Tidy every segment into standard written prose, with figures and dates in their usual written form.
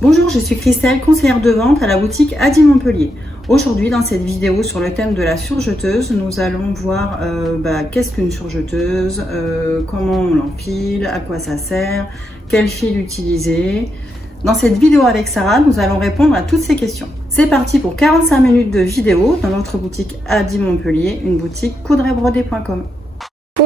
Bonjour, je suis Christelle, conseillère de vente à la boutique Adi Montpellier. Aujourd'hui, dans cette vidéo sur le thème de la surjeteuse, nous allons voir qu'est-ce qu'une surjeteuse, comment on l'empile, à quoi ça sert, quel fil utiliser. Dans cette vidéo avec Sarah, nous allons répondre à toutes ces questions. C'est parti pour 45 minutes de vidéo dans notre boutique Adi Montpellier, une boutique coudre-et-broder.com.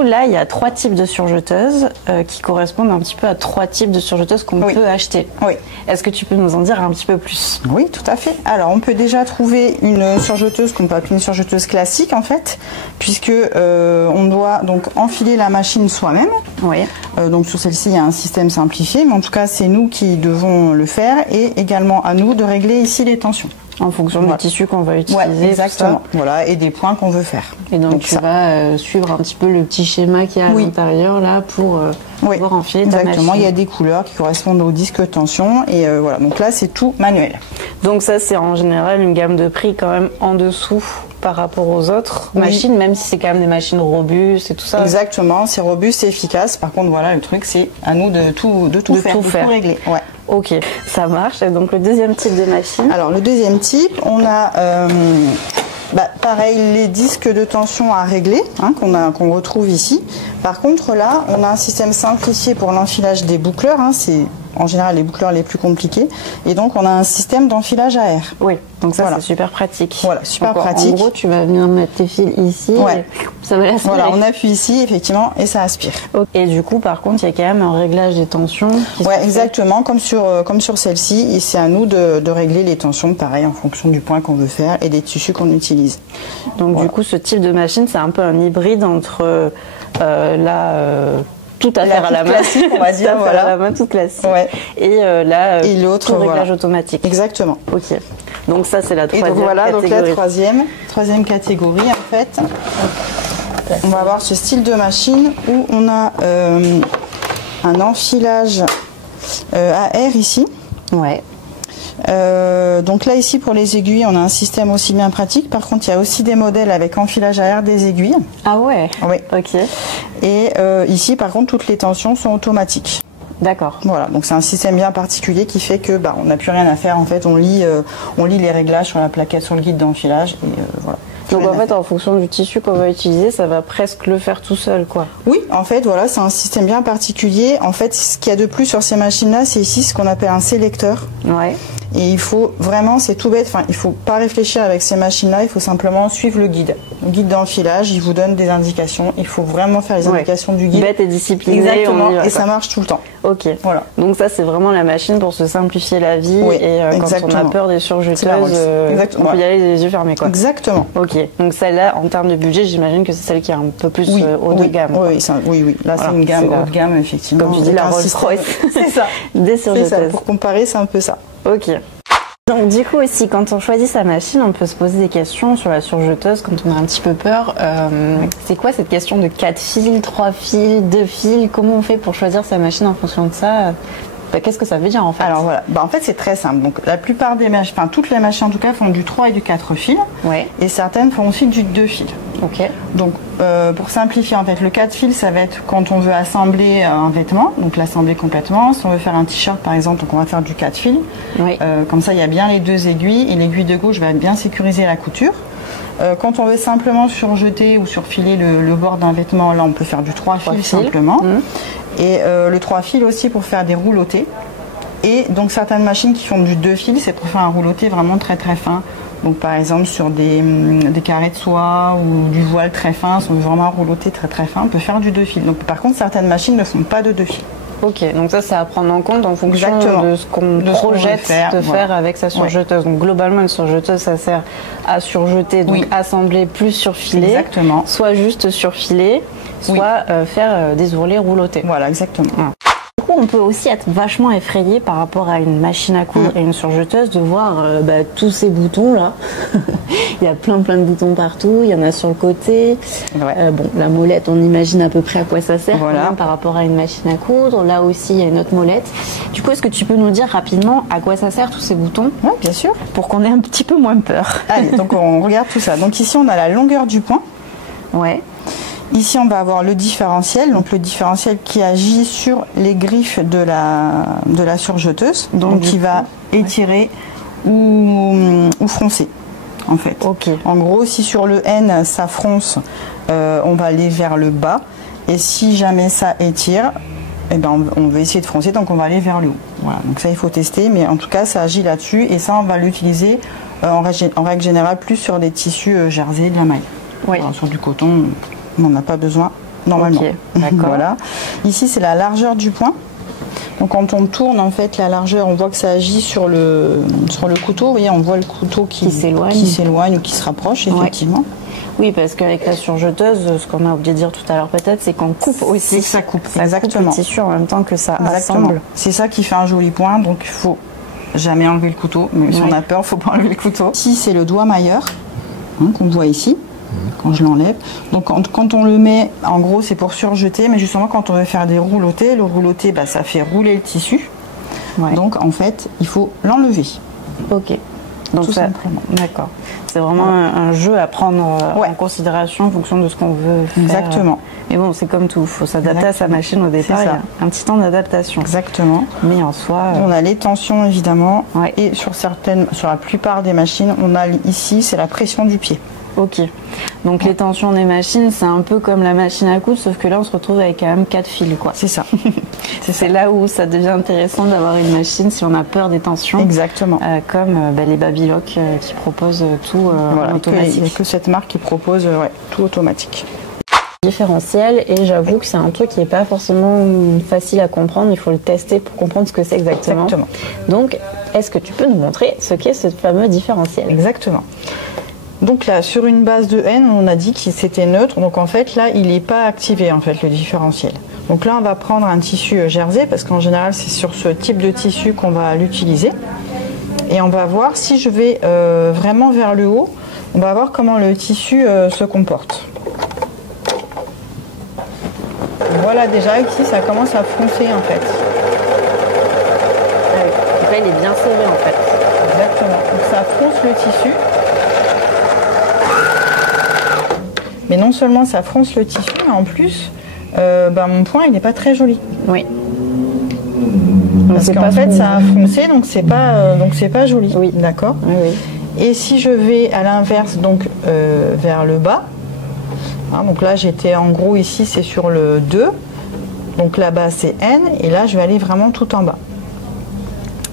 Là, il y a 3 types de surjeteuses qui correspondent un petit peu à 3 types de surjeteuses qu'on peut acheter. Oui. Est-ce que tu peux nous en dire un petit peu plus? Oui, tout à fait. Alors, on peut déjà trouver une surjeteuse qu'on peut appeler une surjeteuse classique en fait, puisque on doit donc enfiler la machine soi-même. Oui. Donc sur celle-ci, il y a un système simplifié, mais en tout cas, c'est nous qui devons le faire et également à nous de régler ici les tensions. En fonction du tissu qu'on va utiliser. Ouais, exactement. Voilà, et des points qu'on veut faire. Et donc tu vas suivre un petit peu le petit schéma qu'il y a à l'intérieur là pour pouvoir enfiler ta machine. Exactement, il y a des couleurs qui correspondent au disque tension et voilà. Donc là, c'est tout manuel. Donc ça, c'est en général une gamme de prix quand même en dessous par rapport aux autres machines, même si c'est quand même des machines robustes et tout ça. Exactement, c'est robuste, c'est efficace. Par contre, voilà, le truc, c'est à nous de tout faire, régler. Ouais. Ok, ça marche. Et donc le deuxième type de machine. Alors le deuxième type, on a pareil les disques de tension à régler qu'on retrouve ici. Par contre là, on a un système simplifié pour l'enfilage des boucleurs. C'est en général les boucleurs les plus compliqués. Et donc on a un système d'enfilage à air. Oui, donc ça c'est super pratique. Voilà, super pratique. En gros, tu vas venir mettre tes fils ici et ça va aspirer. Voilà, on appuie ici effectivement et ça aspire. Et du coup, par contre, il y a quand même un réglage des tensions. Ouais, exactement, comme sur celle-ci. Et c'est à nous de régler les tensions, pareil, en fonction du point qu'on veut faire et des tissus qu'on utilise. Donc du coup, ce type de machine, c'est un peu un hybride entre tout à faire à la main, classique, on va dire, à la main, toute classique. Ouais. Et l'autre réglage automatique. Exactement. Ok. Donc ça, c'est la troisième catégorie. Voilà, donc la troisième catégorie, en fait. On va avoir ce style de machine où on a un enfilage à air ici. Ouais. Donc là ici pour les aiguilles on a un système aussi bien pratique. Par contre il y a aussi des modèles avec enfilage à air des aiguilles. Ah ouais. Oui. Ok. Et ici par contre toutes les tensions sont automatiques. D'accord. Voilà, donc c'est un système bien particulier qui fait que on n'a plus rien à faire en fait. On lit les réglages sur la plaquette sur le guide d'enfilage et voilà. Donc en fait, en fonction du tissu qu'on va utiliser, ça va presque le faire tout seul, quoi. Oui, en fait, voilà, c'est un système bien particulier. En fait, ce qu'il y a de plus sur ces machines-là, c'est ici ce qu'on appelle un sélecteur. Ouais. Et il faut vraiment, c'est tout bête, il faut pas réfléchir avec ces machines-là, il faut simplement suivre le guide. Le guide d'enfilage, il vous donne des indications, il faut vraiment faire les indications du guide. Bête et discipliné. Exactement, et ça marche tout le temps. Ok. Voilà. Donc ça, c'est vraiment la machine pour se simplifier la vie et quand on a peur des surjeteuses, on peut y aller les yeux fermés, quoi. Exactement. Ok. Donc celle-là, en termes de budget, j'imagine que c'est celle qui est un peu plus haut de gamme. Oui. Là, c'est une gamme haut de gamme, effectivement. Comme tu dis, la Rolls-Royce. C'est ça. Des surjeteuses. C'est ça. Pour comparer, c'est un peu ça. Ok. Donc du coup aussi, quand on choisit sa machine, on peut se poser des questions sur la surjeteuse quand on a un petit peu peur. C'est quoi cette question de 4 fils, 3 fils, 2 fils? Comment on fait pour choisir sa machine en fonction de ça? Qu'est-ce que ça veut dire en fait? Alors voilà, en fait c'est très simple. Donc la plupart des machines, toutes les machines en tout cas font du 3 et du 4 fils. Ouais. Et certaines font aussi du 2 fils. Ok. Donc pour simplifier en fait, le 4 fils ça va être quand on veut assembler un vêtement, donc l'assembler complètement. Si on veut faire un t-shirt par exemple, donc on va faire du 4 fils. Oui. Comme ça il y a bien les 2 aiguilles et l'aiguille de gauche va bien sécuriser la couture. Quand on veut simplement surjeter ou surfiler le bord d'un vêtement, là on peut faire du 3 fils simplement. Et le 3 fils aussi pour faire des roulotés. Et donc certaines machines qui font du 2 fils, c'est pour faire un rouloté vraiment très très fin. Donc par exemple sur des carrés de soie ou du voile très fin, si on veut vraiment un rouloté très très fin, on peut faire du 2 fils. Donc par contre certaines machines ne font pas de 2 fils. Ok, donc ça c'est à prendre en compte en fonction de ce qu'on projette faire avec sa surjeteuse. Donc globalement une surjeteuse ça sert à surjeter, donc assembler plus surfiler. Exactement. Soit juste surfiler, soit faire des ourlets roulotés. Voilà, exactement. Du coup, on peut aussi être vachement effrayé par rapport à une machine à coudre et une surjeteuse de voir tous ces boutons là. Il y a plein de boutons partout, il y en a sur le côté. Ouais. Bon, la molette, on imagine à peu près à quoi ça sert quand même, par rapport à une machine à coudre. Là aussi, il y a une autre molette. Du coup, est-ce que tu peux nous dire rapidement à quoi ça sert tous ces boutons? Oui, bien sûr. Pour qu'on ait un petit peu moins peur. Allez, donc on regarde tout ça. Donc ici, on a la longueur du point. Ouais. Ici, on va avoir le différentiel, donc le différentiel qui agit sur les griffes de la surjeteuse, donc qui va étirer ou froncer. En fait. En gros, si sur le N ça fronce, on va aller vers le bas, et si jamais ça étire, eh ben on va essayer de froncer, donc on va aller vers le haut. Voilà. Donc ça, il faut tester, mais en tout cas, ça agit là-dessus, et ça, on va l'utiliser en règle générale plus sur des tissus jersey, de la maille. Alors, sur du coton, on n'en a pas besoin normalement. Voilà. Ici, c'est la largeur du point. Donc quand on tourne en fait la largeur, on voit que ça agit sur le couteau. Vous voyez, on voit le couteau qui s'éloigne ou qui se rapproche, effectivement. Oui, parce qu'avec la surjeteuse, ce qu'on a oublié de dire tout à l'heure peut-être, c'est qu'on coupe aussi. Ça coupe, exactement. Coupe le tissu en même temps que ça assemble. C'est ça qui fait un joli point, donc il faut jamais enlever le couteau. Mais si on a peur, il ne faut pas enlever le couteau. Ici, c'est le doigt mailleur, qu'on voit ici. Quand je l'enlève. Donc quand on le met, en gros c'est pour surjeter, mais justement quand on veut faire des roulotés, le rouloté ça fait rouler le tissu. Donc en fait il faut l'enlever. Donc tout simplement. D'accord. C'est vraiment un jeu à prendre en considération en fonction de ce qu'on veut faire. Exactement. Mais bon, c'est comme tout, il faut s'adapter à sa machine au départ, il y a un petit temps d'adaptation. Exactement. Mais en soi... On a les tensions évidemment, et sur la plupart des machines, on a ici, c'est la pression du pied. Donc les tensions des machines, c'est un peu comme la machine à coudre, sauf que là on se retrouve avec quand même 4 fils, quoi. C'est ça. C'est là où ça devient intéressant d'avoir une machine si on a peur des tensions. Exactement. Comme les Babylock qui proposent tout automatique. Il n'y a que cette marque qui propose tout automatique. Différentiel, et j'avoue que c'est un truc qui n'est pas forcément facile à comprendre, il faut le tester pour comprendre ce que c'est exactement. Donc, est-ce que tu peux nous montrer ce qu'est ce fameux différentiel? Exactement. Donc là, sur une base de N, on a dit que c'était neutre. Donc en fait, là, il n'est pas activé, en fait, le différentiel. Donc là, on va prendre un tissu jersey, parce qu'en général, c'est sur ce type de tissu qu'on va l'utiliser. Et on va voir, si je vais vraiment vers le haut, on va voir comment le tissu se comporte. Voilà, déjà, ici, ça commence à froncer, en fait. Donc là, il est bien serré, en fait. Exactement. Donc ça fronce le tissu. Mais non seulement ça fronce le tissu, mais en plus, mon point il n'est pas très joli. Parce qu'en fait ça a foncé, donc c'est pas joli. D'accord. Et si je vais à l'inverse, donc vers le bas, donc là j'étais en gros ici c'est sur le 2, donc là-bas c'est N, et là je vais aller vraiment tout en bas.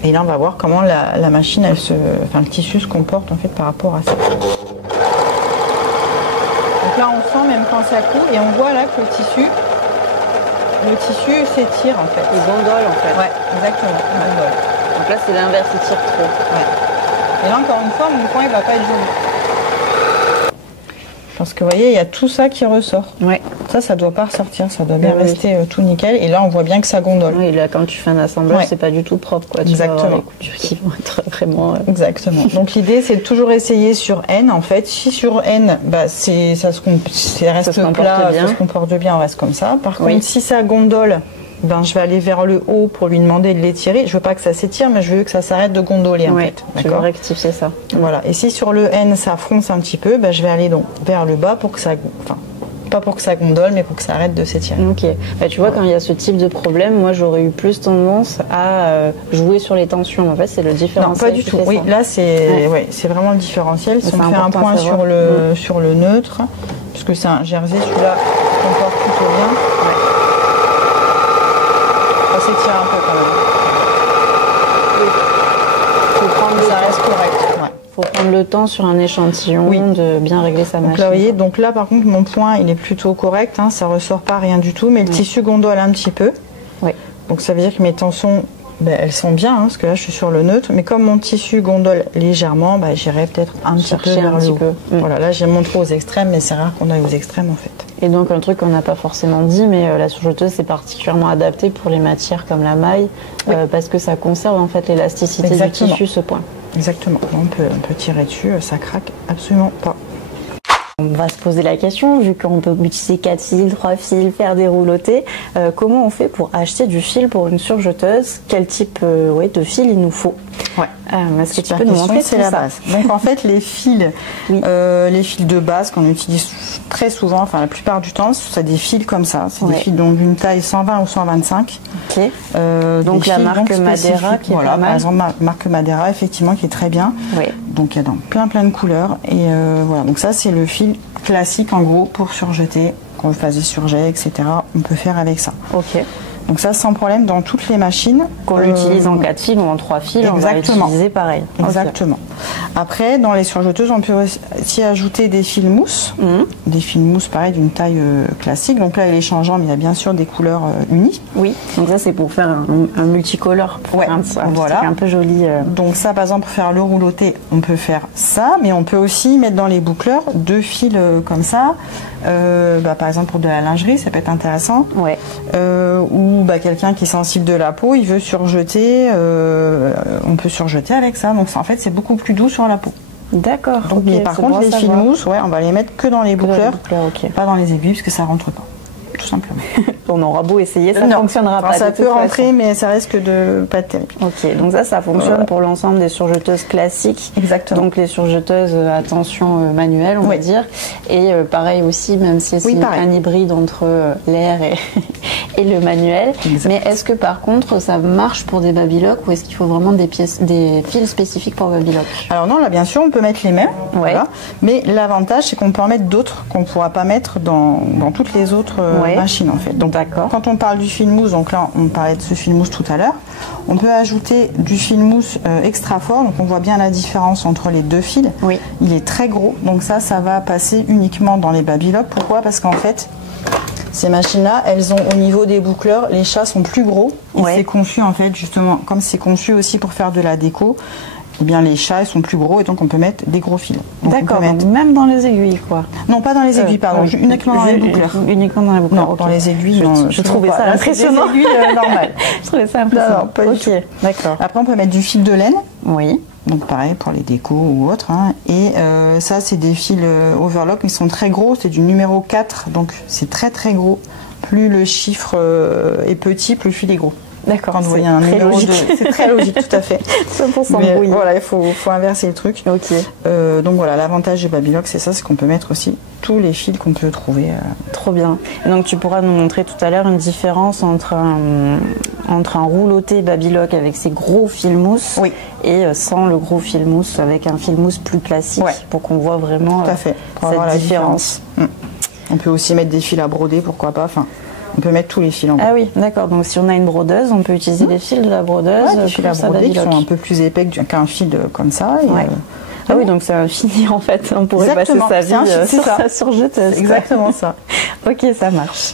Et là on va voir comment la machine, le tissu se comporte en fait par rapport à ça. Là, on sent même quand ça coud, et on voit là que le tissu s'étire en fait. Il gondole en fait. Ouais, exactement. Donc là, c'est l'inverse, il tire trop. Et là, encore une fois, mon point, il va pas être joli. Parce que vous voyez, il y a tout ça qui ressort. Ça doit pas ressortir, ça doit bien rester tout nickel. Et là, on voit bien que ça gondole. Oui, là, quand tu fais un assemblage, c'est pas du tout propre, quoi. Tu Exactement. vas avoir les coutures qui vont être vraiment. Exactement. Donc l'idée, c'est de toujours essayer sur N. En fait, si sur N, ça reste plat, ça se comporte bien, on reste comme ça. Par contre, si ça gondole, je vais aller vers le haut pour lui demander de l'étirer. Je veux pas que ça s'étire, mais je veux que ça s'arrête de gondoler en fait. C'est correctif, c'est ça. Voilà. Et si sur le N ça fronce un petit peu, je vais aller donc vers le bas pour que ça, pas pour que ça gondole, mais pour que ça arrête de s'étirer. Tu vois, quand il y a ce type de problème, moi j'aurais eu plus tendance à jouer sur les tensions. En fait, c'est le différentiel. Non, pas du tout. Oui, là c'est vraiment le différentiel. Si on fait un point sur le neutre, puisque c'est un jersey, celui-là se comporte plutôt bien. S'étire un peu quand même. Ça reste correct. Faut prendre le temps sur un échantillon de bien régler sa machine. Là, vous voyez, donc là par contre mon point il est plutôt correct, ça ressort pas rien du tout, mais le tissu gondole un petit peu. Donc ça veut dire que mes tensions elles sont bien, parce que là je suis sur le neutre, mais comme mon tissu gondole légèrement, j'irai peut-être un petit peu vers le haut. Voilà, là j'ai montré aux extrêmes, mais c'est rare qu'on aille aux extrêmes en fait. Et donc un truc qu'on n'a pas forcément dit, mais la surjeteuse c'est particulièrement adapté pour les matières comme la maille, parce que ça conserve en fait l'élasticité du tissu, ce point. Exactement. On peut tirer dessus, ça craque absolument pas. On va se poser la question, vu qu'on peut utiliser 4 fils, 3 fils, faire des roulotés, comment on fait pour acheter du fil pour une surjeteuse? Quel type de fil il nous faut? Est-ce que tu peux nous montrer? C'est la base. Donc en fait les fils de base qu'on utilise très souvent, enfin la plupart du temps, c'est des fils comme ça. C'est des fils donc d'une taille 120 ou 125. Ok. Donc la marque Madeira qui est pas mal. Par exemple marque Madeira effectivement qui est très bien. Oui. Donc il y a dans plein de couleurs et voilà. Donc ça c'est le fil classique en gros pour surjeter, qu'on fasse des surjets, etc. On peut faire avec ça. Ok. Donc ça sans problème dans toutes les machines. Qu'on l'utilise en 4 fils ou en 3 fils, on va utiliser pareil. Exactement. Après dans les surjeteuses on peut aussi ajouter des fils mousse. Des fils mousse pareil d'une taille classique. Donc là il est changeant mais il y a bien sûr des couleurs unies. Oui, donc ça c'est pour faire un multicolore. Voilà. Un peu joli. Donc ça par exemple pour faire le rouloté on peut faire ça, mais on peut aussi mettre dans les boucleurs 2 fils comme ça. Par exemple pour de la lingerie ça peut être intéressant. Ou quelqu'un qui est sensible de la peau il veut surjeter, on peut surjeter avec ça. Donc en fait c'est beaucoup plus doux sur la peau. D'accord. Mais par contre les fils mousse on va les mettre que dans les boucleurs, pas dans les aiguilles parce que ça rentre pas. Tout simplement. On aura beau essayer, ça ne fonctionnera pas. Ça peut rentrer, mais ça risque de pas être terrible. Ok, donc ça fonctionne pour l'ensemble des surjeteuses classiques. Exactement. Donc les surjeteuses à tension manuelle, on va dire. Et pareil aussi, même si c'est un hybride entre l'air et le manuel. Exact. Mais est-ce que par contre, ça marche pour des babylock ou est-ce qu'il faut vraiment des fils spécifiques pour babylock? Alors non, là bien sûr, on peut mettre les mêmes. Voilà. Mais l'avantage, c'est qu'on peut en mettre d'autres qu'on ne pourra pas mettre dans toutes les autres machine en fait. Donc quand on parle du fil mousse, donc là on parlait de ce fil mousse tout à l'heure, on peut ajouter du fil mousse extra fort, donc on voit bien la différence entre les deux fils. Il est très gros, donc ça va passer uniquement dans les babylock. Pourquoi? Parce qu'en fait ces machines-là, elles ont au niveau des boucleurs, les chats sont plus gros et c'est conçu en fait justement, comme c'est conçu aussi pour faire de la déco, eh bien les chats ils sont plus gros et donc on peut mettre des gros fils. D'accord, donc même dans les aiguilles quoi. Non, pas dans les aiguilles, pardon, uniquement dans les boucleurs. Uniquement dans les boucleurs. Non, dans les aiguilles, non. Je trouvais ça impressionnant. Des aiguilles normales. Je trouvais ça impressionnant. Non, pas du tout. D'accord. Après on peut mettre du fil de laine. Oui. Donc pareil pour les décos ou autres. Et ça c'est des fils overlock, ils sont très gros, c'est du numéro 4, donc c'est très très gros. Plus le chiffre est petit, plus le fil est gros. D'accord, quand vous voyez un numéro logique. C'est très logique, tout à fait. 100% mais voilà, il faut inverser le truc. Donc voilà, l'avantage des babylock, c'est ça, c'est qu'on peut mettre aussi tous les fils qu'on peut trouver. Trop bien. Et donc tu pourras nous montrer tout à l'heure une différence entre un rouloté babylock avec ses gros fils mousse et sans le gros fil mousse, avec un fil mousse plus classique, pour qu'on voit vraiment cette différence. On peut aussi mettre des fils à broder, pourquoi pas. On peut mettre tous les fils en bas. Ah oui, d'accord. Donc si on a une brodeuse, on peut utiliser les fils de la brodeuse. Les fils à broder qui sont un peu plus épais qu'un fil comme ça. Ah oui, donc c'est infini en fait. On pourrait passer sa vie sur sa surjeteuse. Exactement ça. Ok, ça marche.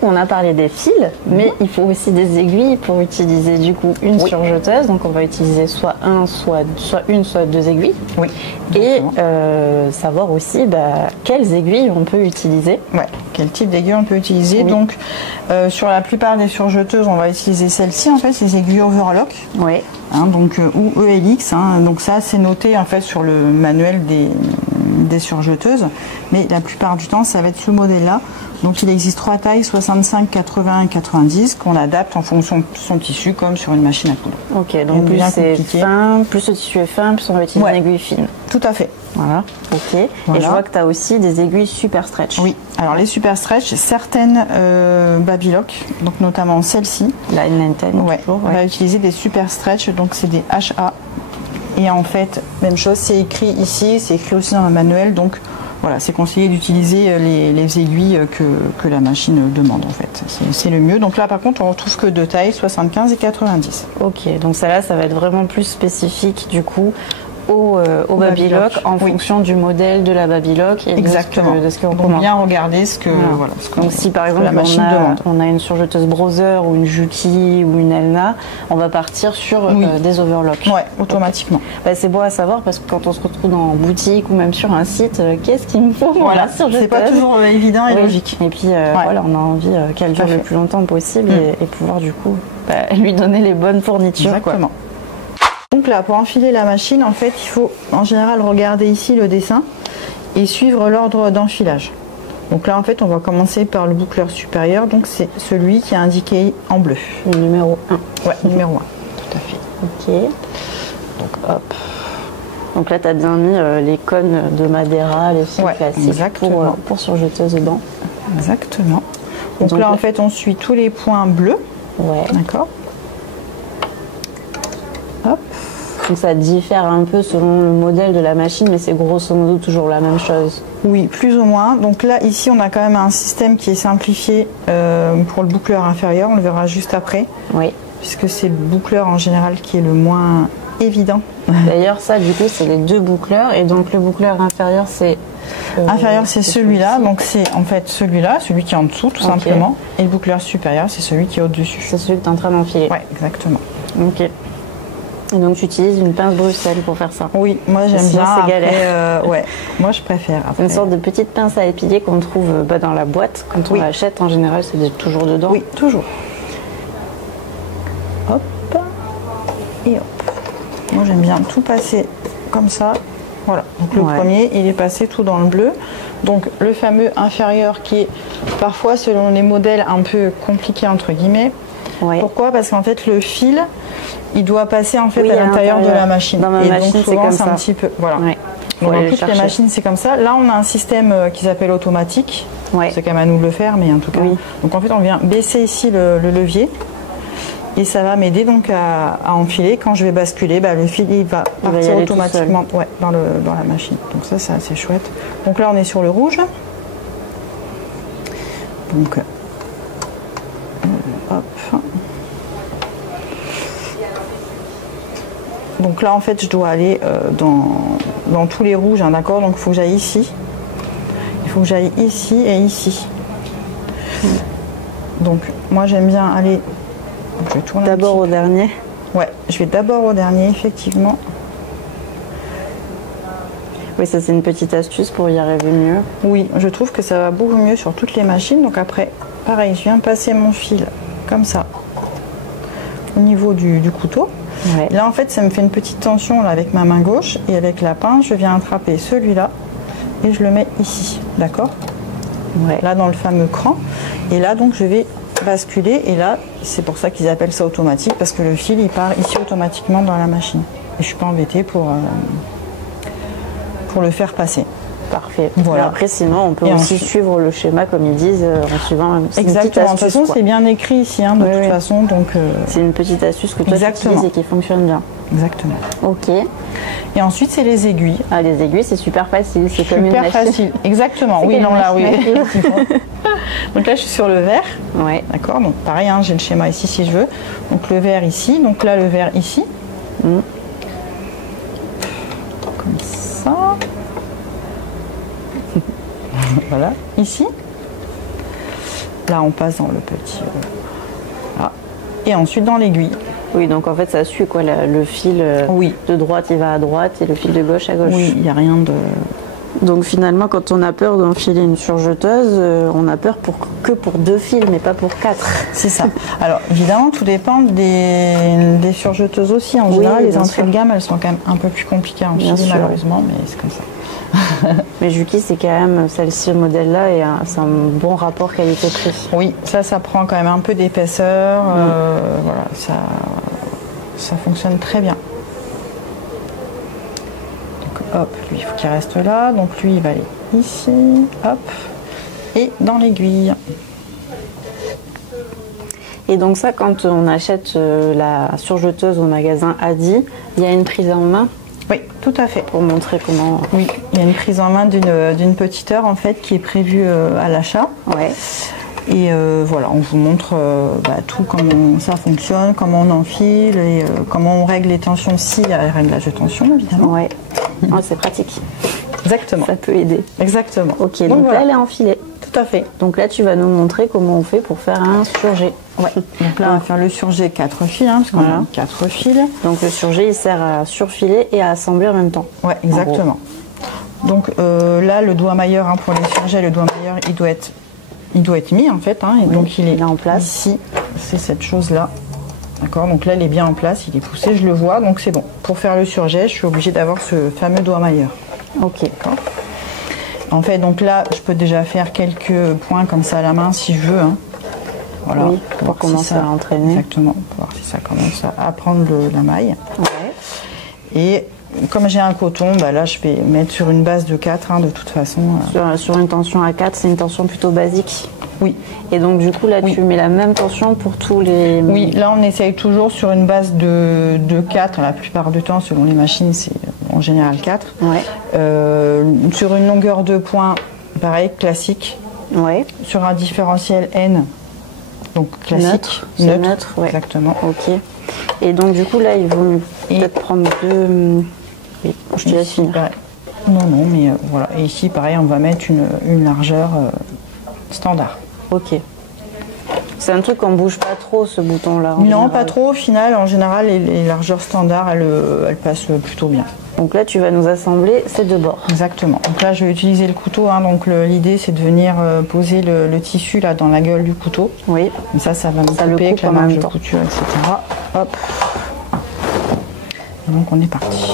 On a parlé des fils, mais il faut aussi des aiguilles pour utiliser du coup une surjeteuse. Donc on va utiliser soit une, soit deux aiguilles. Et savoir aussi quelles aiguilles on peut utiliser. Quel type d'aiguille on peut utiliser. Donc sur la plupart des surjeteuses, on va utiliser celle-ci en fait, ces aiguilles overlock. Donc ou ELX. Donc ça c'est noté en fait sur le manuel des surjeteuses. Mais la plupart du temps, ça va être ce modèle-là. Donc il existe 3 tailles, 65, 80 et 90, qu'on adapte en fonction de son tissu, comme sur une machine à coudre. Ok, donc plus c'est fin, plus le tissu est fin, plus on va utiliser une aiguille fine. Tout à fait. Voilà, ok. Voilà. Et je vois que tu as aussi des aiguilles super stretch. Oui, alors les super stretch, certaines babylock, donc notamment celle-ci. La N10, on va utiliser des super stretch, donc c'est des HA. Et en fait, même chose, c'est écrit ici, c'est écrit aussi dans le manuel, donc voilà, c'est conseillé d'utiliser les aiguilles que la machine demande en fait. C'est le mieux. Donc là par contre on retrouve que 2 tailles, 75 et 90. Ok, donc ça va être vraiment plus spécifique du coup au babylock en fonction du modèle de la babylock et de ce qu'on commande. Bien regarder ce que donc si par exemple on a une surjeteuse Brother ou une Juki ou une Elna, on va partir sur des overlocks. Automatiquement. C'est beau à savoir parce que quand on se retrouve dans une boutique ou même sur un site, qu'est-ce qu'il me faut pour la surjeteuse? C'est pas toujours évident et logique. Et puis on a envie qu'elle dure le plus longtemps possible et pouvoir du coup lui donner les bonnes fournitures. Exactement. Donc là, pour enfiler la machine, en fait, il faut en général regarder ici le dessin et suivre l'ordre d'enfilage. Donc là en fait on va commencer par le boucleur supérieur, donc c'est celui qui est indiqué en bleu. Le numéro 1. Ouais, numéro 1, tout à fait. Ok. Donc hop. Donc là tu as bien mis les cônes de Madeira, les fils classiques pour surjeteuse dedans. Exactement. Donc là en fait on suit tous les points bleus. Ouais. D'accord. Hop. Donc ça diffère un peu selon le modèle de la machine, mais c'est grosso modo toujours la même chose. Oui, plus ou moins. Donc là, ici, on a quand même un système qui est simplifié pour le boucleur inférieur. On le verra juste après. Oui. Puisque c'est le boucleur en général qui est le moins évident. D'ailleurs, ça, du coup, c'est les deux boucleurs. Et donc, le boucleur inférieur, c'est... inférieur, c'est celui-là. Donc, c'est en fait celui-là, celui qui est en dessous, tout simplement. Et le boucleur supérieur, c'est celui qui est au-dessus. C'est celui que tu es en train d'enfiler. Oui, exactement. Ok. Et donc tu utilises une pince Bruxelles pour faire ça? Oui, moi j'aime bien. C'est galère. Ouais, moi je préfère. Après. Une sorte de petite pince à épiler qu'on trouve dans la boîte. Quand on l'achète, en général, c'est toujours dedans. Oui, toujours. Hop. Et hop. Moi j'aime bien tout passer comme ça. Voilà. Donc le premier, il est passé tout dans le bleu. Donc le fameux inférieur qui est parfois, selon les modèles, un peu compliqué entre guillemets. Ouais. Pourquoi? Parce qu'en fait le fil, il doit passer en fait à l'intérieur de la machine. Dans ma machine, donc souvent c'est un petit peu voilà. Ouais. Donc dans toutes les machines c'est comme ça. Là on a un système qui s'appelle automatique. Ouais. C'est quand même à nous de le faire, mais en tout cas. Oui. Donc en fait on vient baisser ici le levier et ça va m'aider donc à enfiler. Quand je vais basculer, le fil il va partir automatiquement dans la machine. Donc ça c'est assez chouette. Donc là on est sur le rouge. Donc hop. Donc là en fait je dois aller dans tous les rouges, hein, d'accord. Donc il faut que j'aille ici. Il faut que j'aille ici et ici. Donc moi j'aime bien aller. Je vais tourner d'abord au dernier. Ouais, je vais d'abord au dernier effectivement. Oui, ça c'est une petite astuce pour y arriver mieux. Oui, je trouve que ça va beaucoup mieux sur toutes les machines. Donc après, pareil, je viens passer mon fil comme ça au niveau du couteau. Ouais. Là en fait ça me fait une petite tension là, avec ma main gauche et avec la pince je viens attraper celui-là et je le mets ici, d'accord. Là dans le fameux cran et là donc je vais basculer et là c'est pour ça qu'ils appellent ça automatique parce que le fil il part ici automatiquement dans la machine et je suis pas embêtée pour le faire passer. Parfait. Voilà. Après, sinon, on peut aussi suivre le schéma comme ils disent en suivant. Exactement. De toute façon, c'est bien écrit ici, hein, de toute façon. Donc, c'est une petite astuce que toi tu utilises et qui fonctionne bien. Exactement. Ok. Et ensuite, c'est les aiguilles. Ah, les aiguilles, c'est super facile. C'est comme une machine. Super facile. Exactement. Oui, non, là, oui. Donc là, je suis sur le vert. Ouais. D'accord. Donc, pareil, hein, j'ai le schéma ici si je veux. Donc, le vert ici. Donc là, le vert ici. Comme ça. Voilà, ici. Là, on passe dans le petit. Là. Et ensuite dans l'aiguille. Oui, donc en fait, ça suit quoi le fil de droite, il va à droite et le fil de gauche à gauche. Oui, il n'y a rien de. Donc finalement, quand on a peur d'enfiler une surjeteuse, on a peur que pour 2 fils, mais pas pour 4. C'est ça. Alors évidemment, tout dépend des surjeteuses aussi. En général, les entrées de gamme, elles sont quand même un peu plus compliquées à enfiler malheureusement, mais c'est comme ça. Mais Juki, c'est quand même celle-ci, le modèle-là, et c'est un bon rapport qualité-prix. Oui, ça prend quand même un peu d'épaisseur. Voilà, ça fonctionne très bien. Donc, hop, lui, il faut qu'il reste là. Donc, lui, il va aller ici, hop, et dans l'aiguille. Et donc ça, quand on achète la surjeteuse au magasin Adi, il y a une prise en main. Oui, tout à fait. Pour montrer comment... Oui, il y a une prise en main d'une petite heure en fait qui est prévue à l'achat. Ouais. Et voilà, on vous montre tout comment ça fonctionne, comment on enfile et comment on règle les tensions s'il y a un réglage de tension évidemment. Ouais. Oh, c'est pratique. Exactement. Ça peut aider. Exactement. Ok, donc voilà. Là elle est enfilée. Tout à fait. Donc là tu vas nous montrer comment on fait pour faire un surjet. Ouais. Donc là on va faire le surjet 4 fils, hein, parce qu'on a 4 fils. Donc le surjet il sert à surfiler et à assembler en même temps. Ouais, exactement. Donc là le doigt mailleur pour les surjets, le doigt mailleur il doit être mis en fait, hein, et donc il est là en place. Ici, c'est cette chose là. D'accord, donc là il est bien en place, il est poussé, je le vois, donc c'est bon. Pour faire le surjet, je suis obligée d'avoir ce fameux doigt mailleur. Ok. D'accord. En fait, donc là, je peux déjà faire quelques points comme ça à la main si je veux. Hein. Voilà, oui, pour commencer à l'entraîner. Exactement, pour voir si ça commence à prendre la maille. Ouais. Et comme j'ai un coton, bah là je vais mettre sur une base de 4 hein, de toute façon. Sur une tension à 4, c'est une tension plutôt basique. Oui. Et donc du coup là tu mets la même tension pour tous les... Oui, là on essaye toujours sur une base de 4, la plupart du temps selon les machines c'est en général 4. Ouais. Sur une longueur de pointe, pareil, classique. Ouais. Sur un différentiel N, donc classique. Neutre, ouais. Exactement. Ok. Et donc du coup là il vaut peut-être prendre deux... Oui, je te laisse finir. Non, mais voilà. Et ici pareil on va mettre une largeur standard. Ok. C'est un truc qu'on bouge pas trop ce bouton là. Non, pas trop au final. En général les largeurs standards elles passent plutôt bien. Donc là tu vas nous assembler ces deux bords. Exactement. Donc là je vais utiliser le couteau. Hein, donc l'idée c'est de venir poser le tissu là dans la gueule du couteau. Oui. Comme ça va me couper avec la marge de couture, etc. Hop. Et donc on est parti.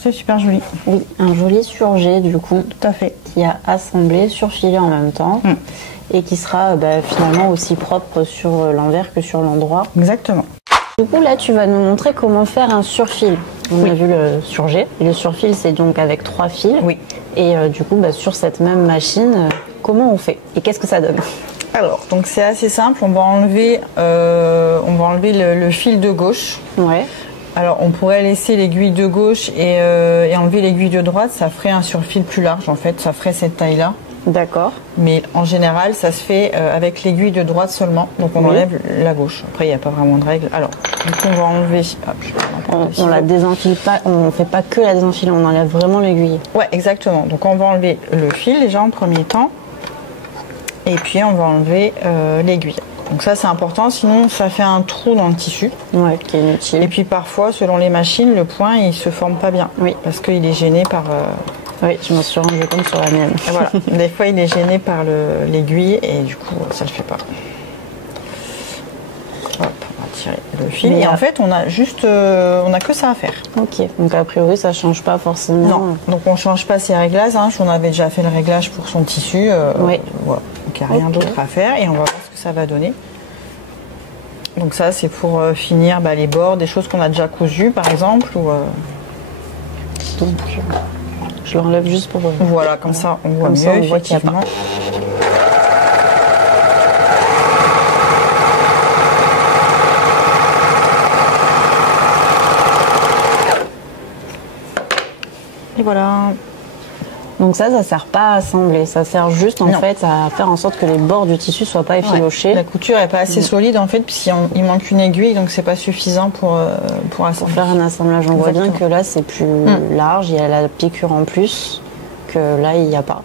C'est super joli. Oui, un joli surjet du coup. Tout à fait. Qui a assemblé, surfilé en même temps et qui sera finalement aussi propre sur l'envers que sur l'endroit. Exactement. Du coup là tu vas nous montrer comment faire un surfil. On a vu le surjet. Et le surfil c'est donc avec 3 fils. Oui. Et du coup sur cette même machine, comment on fait et qu'est-ce que ça donne? Alors donc c'est assez simple. On va enlever le fil de gauche. Ouais. Alors on pourrait laisser l'aiguille de gauche et enlever l'aiguille de droite, ça ferait un surfil plus large en fait, ça ferait cette taille-là. D'accord. Mais en général ça se fait avec l'aiguille de droite seulement, donc on enlève la gauche. Après il n'y a pas vraiment de règle. Alors du coup on va enlever... on la désenfile pas, on fait pas que la désenfiler, on enlève vraiment l'aiguille. Ouais exactement, donc on va enlever le fil déjà en premier temps et puis on va enlever l'aiguille. Donc ça c'est important, sinon ça fait un trou dans le tissu. Ouais, qui est inutile. Et puis parfois, selon les machines, le point il se forme pas bien. Oui. Parce qu'il est gêné par... Oui, je m'en suis rendu compte sur la mienne. Et voilà. Des fois il est gêné par l'aiguille et du coup ça le fait pas. Hop, on va tirer le fil. Et en fait on a juste... on a que ça à faire. Ok, donc a priori ça change pas forcément. Non, donc on change pas ses réglages. Hein. On avait déjà fait le réglage pour son tissu. Oui. Voilà. Donc il n'y a rien d'autre à faire et on va voir ce que ça va donner. Donc ça c'est pour finir les bords, des choses qu'on a déjà cousues par exemple. Ou, donc je l'enlève juste pour... Voilà, comme ça on voit mieux effectivement. Et voilà. Donc ça sert pas à assembler, ça sert juste en fait à faire en sorte que les bords du tissu soient pas effilochés. La couture est pas assez solide en fait, puisqu'il manque une aiguille, donc c'est pas suffisant pour assembler. Pour faire un assemblage. On voit bien que là c'est plus large, il y a la piqûre en plus, que là il n'y a pas.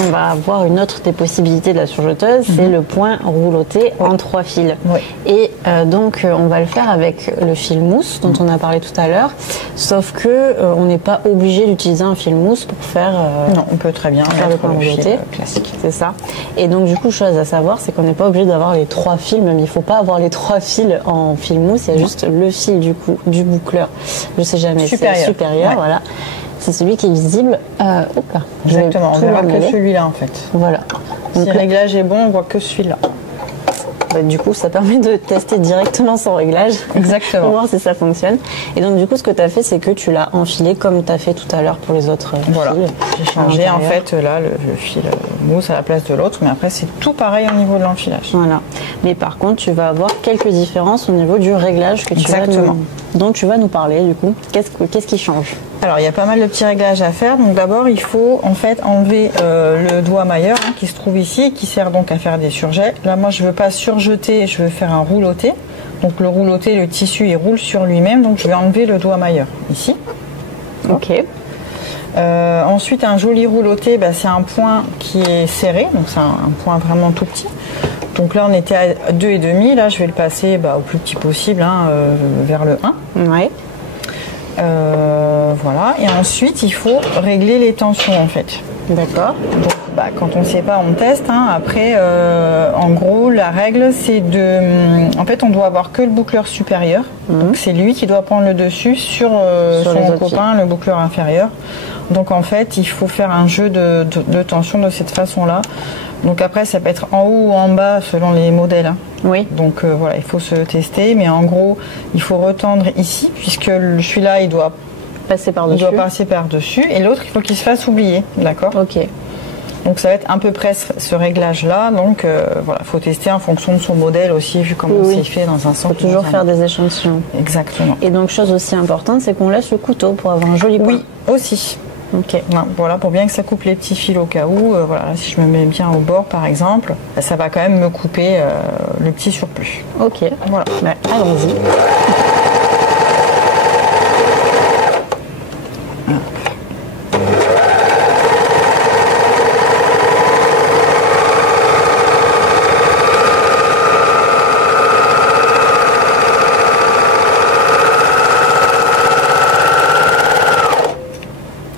On va avoir une autre des possibilités de la surjeteuse, c'est le point rouloté en 3 fils. Oui. Et donc on va le faire avec le fil mousse dont on a parlé tout à l'heure, sauf que on n'est pas obligé d'utiliser un fil mousse pour faire. Non, on peut très bien faire le point rouloté classique. C'est ça. Et donc du coup, chose à savoir, c'est qu'on n'est pas obligé d'avoir les 3 fils, même il faut pas avoir les 3 fils en fil mousse, il y a juste le fil du boucleur. Je sais jamais, c'est supérieur, voilà. C'est celui qui est visible. Exactement, on verra que celui-là en fait. Voilà. Donc, si le réglage est bon, on voit que celui-là. Du coup, ça permet de tester directement son réglage. Exactement. Pour voir si ça fonctionne. Et donc, du coup, ce que tu as fait, c'est que tu l'as enfilé comme tu as fait tout à l'heure pour les autres fils. J'ai changé en fait là le fil mousse à la place de l'autre, mais après c'est tout pareil au niveau de l'enfilage. Voilà. Mais par contre, tu vas avoir quelques différences au niveau du réglage que dont tu vas nous parler. Du coup, qu'est-ce qui change? Alors il y a pas mal de petits réglages à faire. Donc d'abord il faut en fait enlever le doigt mailleur qui se trouve ici, qui sert donc à faire des surjets. Là moi je veux pas surjeter, je veux faire un rouloté. Donc le rouloté, le tissu il roule sur lui-même, donc je vais enlever le doigt mailleur ici. Ok. Ensuite un joli rouloté, c'est un point qui est serré, donc c'est un point vraiment tout petit. Donc là on était à 2,5, là je vais le passer au plus petit possible, vers le 1. Ouais. Voilà. Et ensuite, il faut régler les tensions en fait. D'accord. Donc, quand on ne sait pas, on teste. Hein. Après, en gros, la règle, c'est de... En fait, on doit avoir que le boucleur supérieur. Donc, c'est lui qui doit prendre le dessus sur son copain, le boucleur inférieur. Donc, en fait, il faut faire un jeu de tension de cette façon-là. Donc, après, ça peut être en haut ou en bas, selon les modèles. Hein. Oui. Donc, voilà, il faut se tester. Mais en gros, il faut retendre ici, puisque celui-là, il doit passer par-dessus. Il doit passer par-dessus. Et l'autre, il faut qu'il se fasse oublier. D'accord ? Ok. Donc ça va être à peu près ce réglage-là. Donc voilà, il faut tester en fonction de son modèle aussi, vu comment c'est fait dans un sens. Il faut toujours faire des échantillons. Exactement. Et donc, chose aussi importante, c'est qu'on laisse le couteau pour avoir un joli point. Oui, aussi. Ok. Voilà, pour bien que ça coupe les petits fils au cas où. Voilà, si je me mets bien au bord, par exemple, ça va quand même me couper le petit surplus. Ok. Voilà. Allons-y.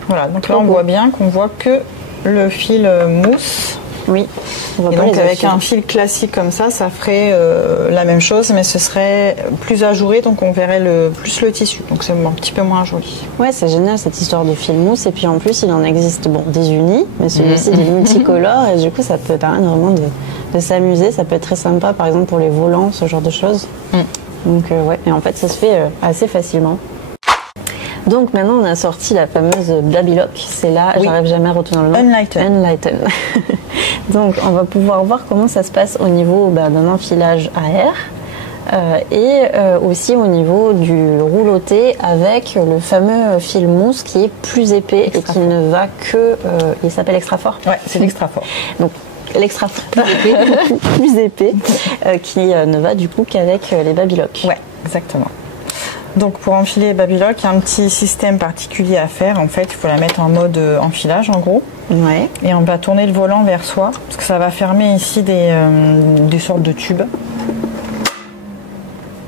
Voilà, donc là on voit bien qu'on voit que le fil mousse. Oui. Et donc avec un fil classique comme ça ferait la même chose, mais ce serait plus ajouré, donc on verrait plus le tissu. Donc c'est un petit peu moins joli. Ouais, c'est génial cette histoire de fil mousse. Et puis en plus, il en existe des unis, mais celui-ci il est multicolore. Et du coup, ça peut permettre vraiment de s'amuser. Ça peut être très sympa, par exemple pour les volants, ce genre de choses. Donc ouais, et en fait, ça se fait assez facilement. Donc maintenant on a sorti la fameuse Babylock, c'est là, j'arrive jamais à retenir le nom. Enlighten. Donc on va pouvoir voir comment ça se passe au niveau d'un enfilage à air et aussi au niveau du rouloté avec le fameux fil mousse qui est plus épais et qui ne va que... il s'appelle extra fort. Ouais, c'est l'extra fort. Donc l'extra fort plus épais qui ne va du coup qu'avec les Babylock. Ouais, exactement. Donc pour enfiler Babylock, il y a un petit système particulier à faire. En fait, il faut la mettre en mode enfilage en gros. Ouais. Et on va tourner le volant vers soi parce que ça va fermer ici des sortes de tubes.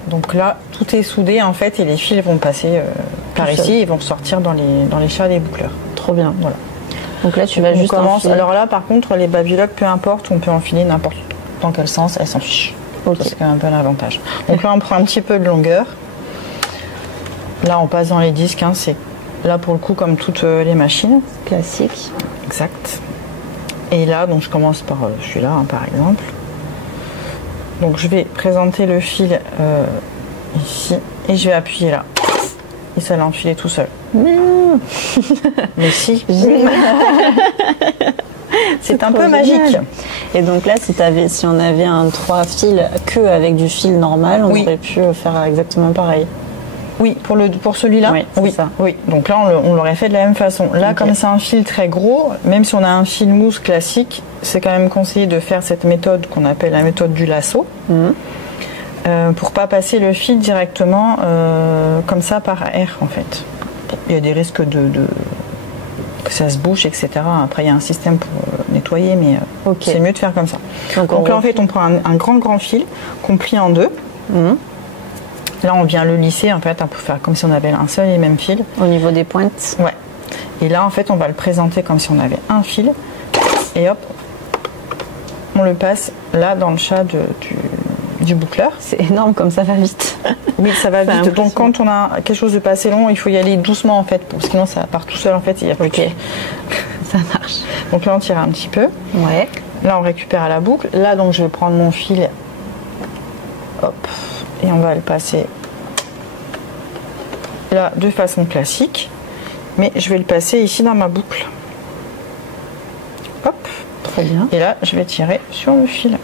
Donc là, tout est soudé en fait et les fils vont passer par ici et vont sortir dans les chats des boucleurs. Trop bien. Voilà. Donc là, tu vas juste enfiler. Alors là, par contre, les Babylock, peu importe, on peut enfiler n'importe dans quel sens, elles s'en fichent. Okay. C'est quand même un peu l'avantage. Donc là, on prend un petit peu de longueur. Là, on passe dans les disques. Hein, c'est là pour le coup comme toutes les machines classiques. Exact. Et là, donc je commence par celui-là, hein, par exemple. Donc je vais présenter le fil ici et je vais appuyer là. Et ça l'a enfilé tout seul. Mais si. C'est un peu magique. Et donc là, si on avait un 3 fils que avec du fil normal, on aurait pu faire exactement pareil. Oui, pour celui-là. Oui, ça. Oui. Donc là, on l'aurait fait de la même façon. Là, comme c'est un fil très gros, même si on a un fil mousse classique, c'est quand même conseillé de faire cette méthode qu'on appelle la méthode du lasso, pour pas passer le fil directement comme ça par air en fait. Il y a des risques que ça se bouche, etc. Après, il y a un système pour nettoyer, mais c'est mieux de faire comme ça. Donc là, en fait, on prend un grand fil qu'on plie en deux. Là, on vient le lisser, en fait, pour faire comme si on avait un seul et même fil. Au niveau des pointes. Ouais. Et là, en fait, on va le présenter comme si on avait un fil. Et hop, on le passe là dans le chat du boucleur. C'est énorme comme ça va vite. Oui, ça va vite. Donc, quand on a quelque chose de pas assez long, il faut y aller doucement, en fait. Parce que sinon, ça part tout seul, en fait. Il y a plus de... Ça marche. Donc là, on tire un petit peu. Ouais. Là, on récupère à la boucle. Là, donc, je vais prendre mon fil. Hop. Et on va le passer là de façon classique, mais je vais le passer ici dans ma boucle. Hop. Très bien. Et là, je vais tirer sur le fil.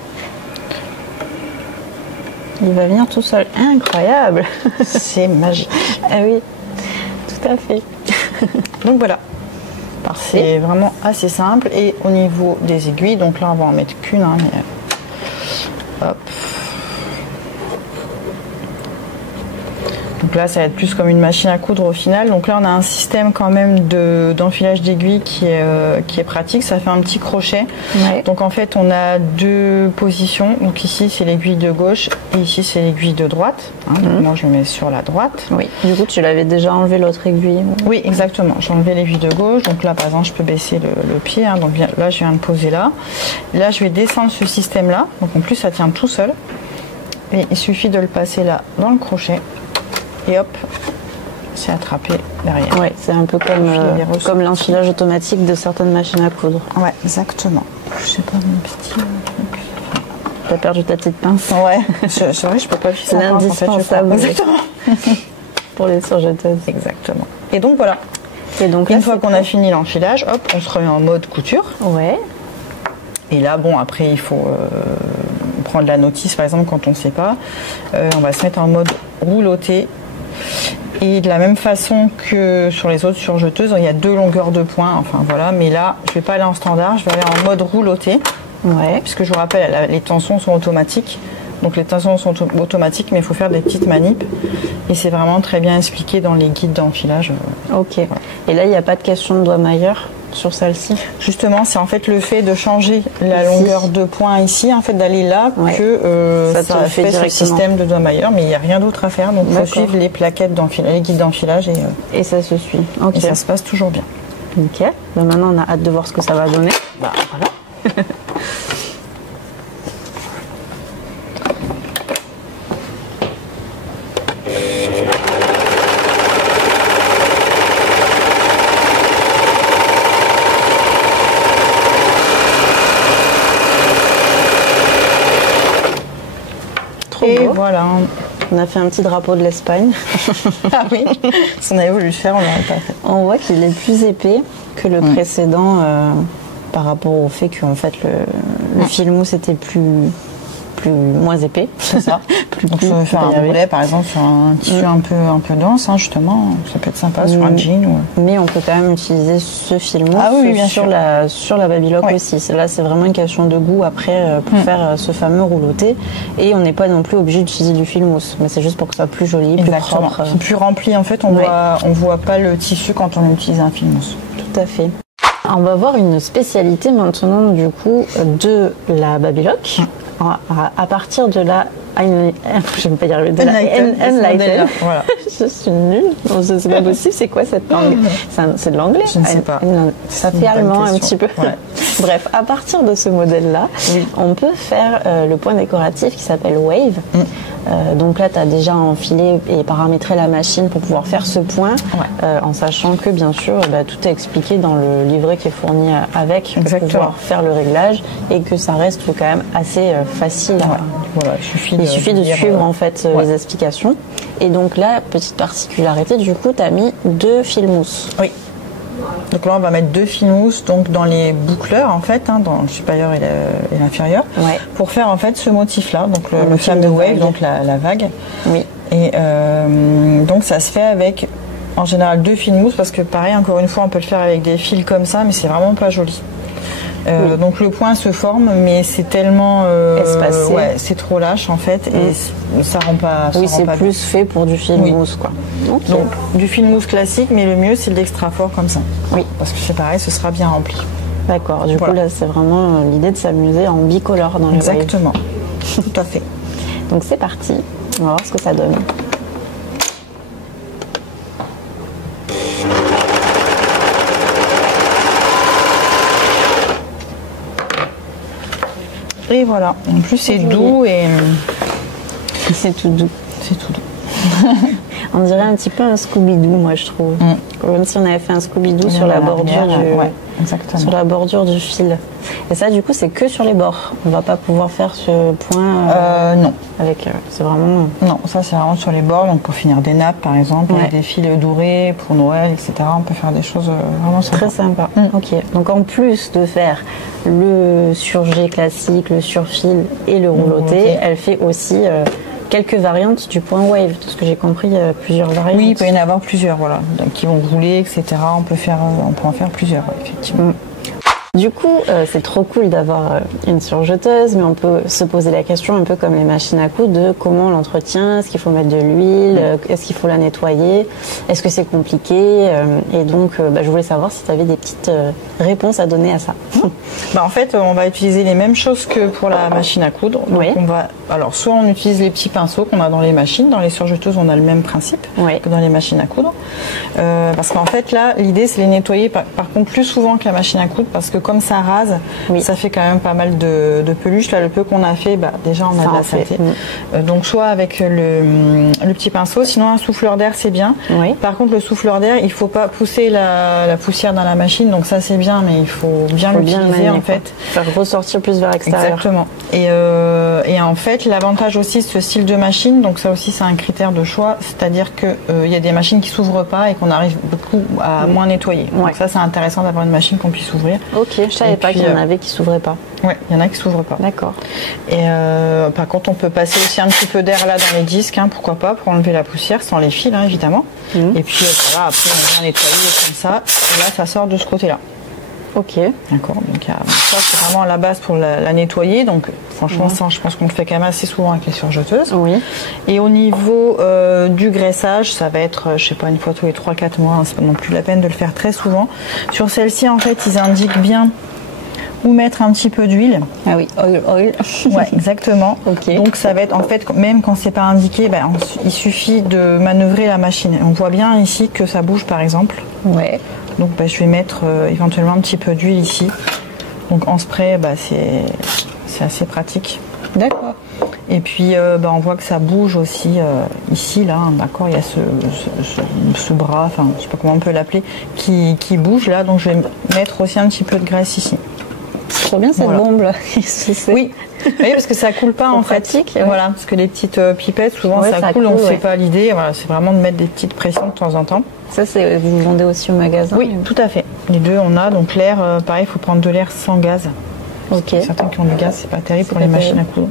Il va venir tout seul. Incroyable. C'est magique. Ah oui, tout à fait. Donc voilà. Parfait. C'est vraiment assez simple. Et au niveau des aiguilles, donc là, on va en mettre qu'une. Hein, mais... Hop. Donc là, ça va être plus comme une machine à coudre au final. Donc là, on a un système quand même d'enfilage d'aiguilles qui est pratique. Ça fait un petit crochet. Ouais. Donc en fait, on a deux positions. Donc ici, c'est l'aiguille de gauche et ici, c'est l'aiguille de droite. Donc moi, je le mets sur la droite. Oui. Du coup, tu l'avais déjà enlevé l'autre aiguille. Oui, exactement. J'ai enlevé l'aiguille de gauche. Donc là, par exemple, je peux baisser le pied. Donc là, je viens de poser là. Là, je vais descendre ce système-là. Donc en plus, ça tient tout seul. Et il suffit de le passer là dans le crochet. Et hop, c'est attrapé derrière. Ouais, c'est un peu comme l'enfilage automatique de certaines machines à coudre. Ouais, exactement. Je sais pas mon petit truc. T'as perdu ta petite pince. Ouais, c'est vrai, je peux pas filer. C'est indispensable. Exactement. Pour les surjeteuses. Exactement. Et donc voilà. Et donc une fois qu'on a fini l'enfilage, hop, on se remet en mode couture. Ouais. Et là, bon, après, il faut prendre la notice, par exemple, quand on ne sait pas. On va se mettre en mode rouloté. Et de la même façon que sur les autres surjeteuses, il y a 2 longueurs de points, enfin voilà. Mais là, je ne vais pas aller en standard, je vais aller en mode rouloté. Ouais. Puisque je vous rappelle, les tensions sont automatiques. Donc les tensions sont automatiques, mais il faut faire des petites manips. Et c'est vraiment très bien expliqué dans les guides d'enfilage. Ok. Voilà. Et là, il n'y a pas de question de doigt mailleur sur celle-ci? Justement, c'est en fait le fait de changer la longueur de pointe ici, en fait d'aller là, que ça fait ce système de doigt mailleur, mais il n'y a rien d'autre à faire. Donc il faut suivre les plaquettes d'enfilage, les guides d'enfilage et ça se suit. Okay. Et ça se passe toujours bien. Ok. Ben maintenant, on a hâte de voir ce que ça va donner. Bah voilà. Et voilà. On a fait un petit drapeau de l'Espagne. Ah oui, si on avait voulu le faire, on l'aurait pas fait. On voit qu'il est plus épais que le précédent par rapport au fait que en fait, le fil mousse était moins épais. C'est ça. Donc on peut faire un boulet par exemple sur un tissu un peu dense, justement, ça peut être sympa sur un jean. Mais on peut quand même utiliser ce fil mousse sur la Babylock aussi. Là, c'est vraiment une question de goût après pour faire ce fameux rouloté. Et on n'est pas non plus obligé d'utiliser du fil mousse, mais c'est juste pour que ça soit plus joli, plus propre. Plus rempli en fait, on voit pas le tissu quand on utilise un fil mousse. Tout à fait. On va voir une spécialité maintenant du coup de la Babylock. À partir de la je ne vais pas y arriver, de la Enlighten. Voilà. Je suis nulle. C'est pas possible. C'est quoi cette langue? C'est de l'anglais? Je ne sais pas. Ça fait allemand un petit peu. Ouais. Bref, à partir de ce modèle-là, on peut faire le point décoratif qui s'appelle Wave. Donc là, tu as déjà enfilé et paramétré la machine pour pouvoir faire ce point, en sachant que bien sûr, tout est expliqué dans le livret qui est fourni avec pour pouvoir faire le réglage et que ça reste quand même assez facile. Voilà, il suffit de suivre en fait les explications. Et donc là, petite particularité, du coup, tu as mis 2 fils mousse. Oui. Donc là, on va mettre 2 fils mousse donc dans les boucleurs en fait, dans le supérieur et l'inférieur, pour faire en fait ce motif-là, donc le fil de wave, donc la vague. Oui. Et donc ça se fait avec en général 2 fils mousse parce que pareil, encore une fois, on peut le faire avec des fils comme ça, mais c'est vraiment pas joli. Donc le point se forme, mais c'est tellement espacé. C'est trop lâche en fait, et ça rend pas. Oui, c'est plus fait pour du fil mousse quoi. Okay. Donc du fil mousse classique, mais le mieux c'est l'extra fort comme ça. Oui. Parce que c'est pareil, ce sera bien rempli. D'accord. Du coup là, c'est vraiment l'idée de s'amuser en bicolore dans les waves. Exactement. Tout à fait. Donc c'est parti. On va voir ce que ça donne. Et voilà, en plus c'est doux et... C'est tout doux. C'est tout doux. On dirait un petit peu un Scooby-Doo, moi je trouve. Comme si on avait fait un Scooby-Doo sur la bordure sur la bordure du fil. Et ça, du coup, c'est que sur les bords. On va pas pouvoir faire ce point. Non. C'est vraiment. Non, ça c'est vraiment sur les bords. Donc pour finir des nappes, par exemple, des fils dorés pour Noël, etc. On peut faire des choses vraiment sympas. Très sympa. Ok. Donc en plus de faire le surjet classique, le surfil et le rouloté, elle fait aussi quelques variantes du point wave. De ce que j'ai compris, il y a plusieurs variantes. Oui, il peut y en avoir plusieurs, voilà, donc, qui vont rouler, etc. On peut en faire plusieurs, effectivement. Du coup, c'est trop cool d'avoir une surjeteuse, mais on peut se poser la question un peu comme les machines à coudre de comment on l'entretient, est-ce qu'il faut mettre de l'huile, est-ce qu'il faut la nettoyer, est-ce que c'est compliqué, et donc je voulais savoir si tu avais des petites réponses à donner à ça. En fait, on va utiliser les mêmes choses que pour la machine à coudre. Donc alors soit on utilise les petits pinceaux qu'on a dans les machines, dans les surjeteuses on a le même principe que dans les machines à coudre, parce qu'en fait là l'idée c'est les nettoyer par contre plus souvent que la machine à coudre, parce que comme ça rase, ça fait quand même pas mal de peluche. Là, le peu qu'on a fait, déjà on a de la saleté. Donc soit avec le petit pinceau, sinon un souffleur d'air c'est bien. Par contre le souffleur d'air, il faut pas pousser la poussière dans la machine, donc ça c'est bien, mais il faut bien l'utiliser en fait. Faire ressortir plus vers l'extérieur. Exactement. Et en fait l'avantage aussi de ce style de machine, donc ça aussi c'est un critère de choix, c'est-à-dire que il y a des machines qui s'ouvrent pas et qu'on arrive beaucoup à moins nettoyer. Donc ça c'est intéressant d'avoir une machine qu'on puisse ouvrir. Ok, je savais pas qu'il y en avait qui s'ouvraient pas. Oui, il y en a qui s'ouvrent pas. D'accord. Et par contre, on peut passer aussi un petit peu d'air là dans les disques, pourquoi pas, pour enlever la poussière, sans les fils, évidemment. Et puis voilà, après on vient nettoyer comme ça. Et là, ça sort de ce côté-là. Ok. D'accord. Donc ça, c'est vraiment la base pour la nettoyer. Donc franchement, ça, je pense qu'on le fait quand même assez souvent avec les surjeteuses. Oui. Et au niveau du graissage, ça va être, je sais pas, une fois tous les 3-4 mois. C'est pas non plus la peine de le faire très souvent. Sur celle-ci, en fait, ils indiquent bien où mettre un petit peu d'huile. Ah oui, oil. Ouais, exactement. Okay. Donc ça va être, en fait, même quand c'est pas indiqué, il suffit de manœuvrer la machine. On voit bien ici que ça bouge, par exemple. Ouais. Donc je vais mettre éventuellement un petit peu d'huile ici. Donc en spray, c'est assez pratique. D'accord. Et puis on voit que ça bouge aussi ici, là, d'accord, il y a ce bras, enfin je sais pas comment on peut l'appeler, qui bouge là, donc je vais mettre aussi un petit peu de graisse ici. C'est trop bien cette bombe là. Oui, parce que ça coule pas en pratique, fait. Voilà, parce que les petites pipettes, souvent ça coule, donc c'est pas l'idée. Voilà, c'est vraiment de mettre des petites pressions de temps en temps. Ça, vous vendez aussi au magasin? Oui, tout à fait. Les deux on a, donc l'air, pareil, il faut prendre de l'air sans gaz. Ok. Certains qui ont du gaz, c'est pas terrible pour les machines à coudre.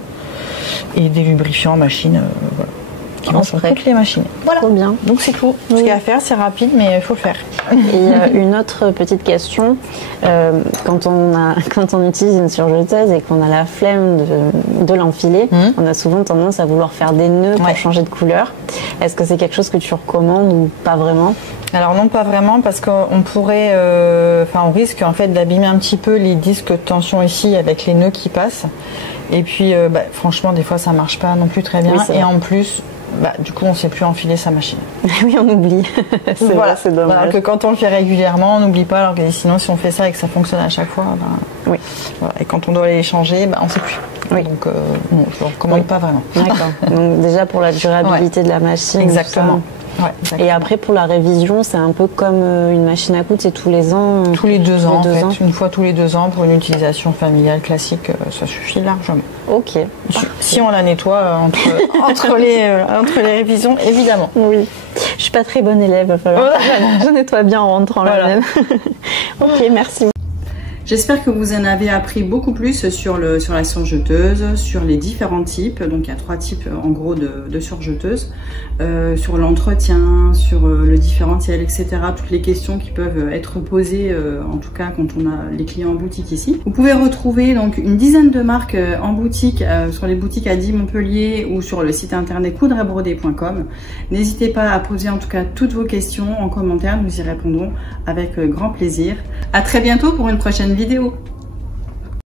Et des lubrifiants machine, voilà. Qui vont sur toutes les machines. Voilà. Trop bien. Donc c'est tout. Ce qu'il y a à faire, c'est rapide, mais il faut le faire. Et une autre petite question, quand on utilise une surjeteuse et qu'on a la flemme de l'enfiler, on a souvent tendance à vouloir faire des nœuds pour changer de couleur. Est-ce que c'est quelque chose que tu recommandes ou pas vraiment? Alors non, pas vraiment, parce qu'on pourrait, on risque en fait d'abîmer un petit peu les disques de tension ici avec les nœuds qui passent. Et puis, franchement, des fois, ça marche pas non plus très bien. Et en plus, du coup, on ne sait plus enfiler sa machine. Oui, on oublie. C'est dommage. Voilà, que quand on le fait régulièrement, on n'oublie pas. Alors que sinon, si on fait ça et que ça fonctionne à chaque fois, oui. Voilà. Et quand on doit les changer, on ne sait plus. Oui. Donc, je ne le recommande pas vraiment. D'accord. Donc, déjà pour la durabilité de la machine. Exactement. Ouais, et après pour la révision, c'est un peu comme une machine à coudre, c'est tous les ans? Tous les 2 ans, une fois tous les 2 ans pour une utilisation familiale classique, ça suffit largement. Ok. Si on la nettoie entre les révisions, évidemment. Oui. Je suis pas très bonne élève, il va falloir que je nettoie bien en rentrant la mienne. Ok, merci. J'espère que vous en avez appris beaucoup plus sur la surjeteuse, sur les différents types. Donc il y a 3 types en gros de surjeteuses, sur l'entretien, sur le différentiel, etc. Toutes les questions qui peuvent être posées, en tout cas quand on a les clients en boutique ici. Vous pouvez retrouver donc une dizaine de marques en boutique, sur les boutiques à Die Montpellier ou sur le site internet coudreetbroder.com. N'hésitez pas à poser en tout cas toutes vos questions en commentaire, nous y répondrons avec grand plaisir. À très bientôt pour une prochaine vidéo.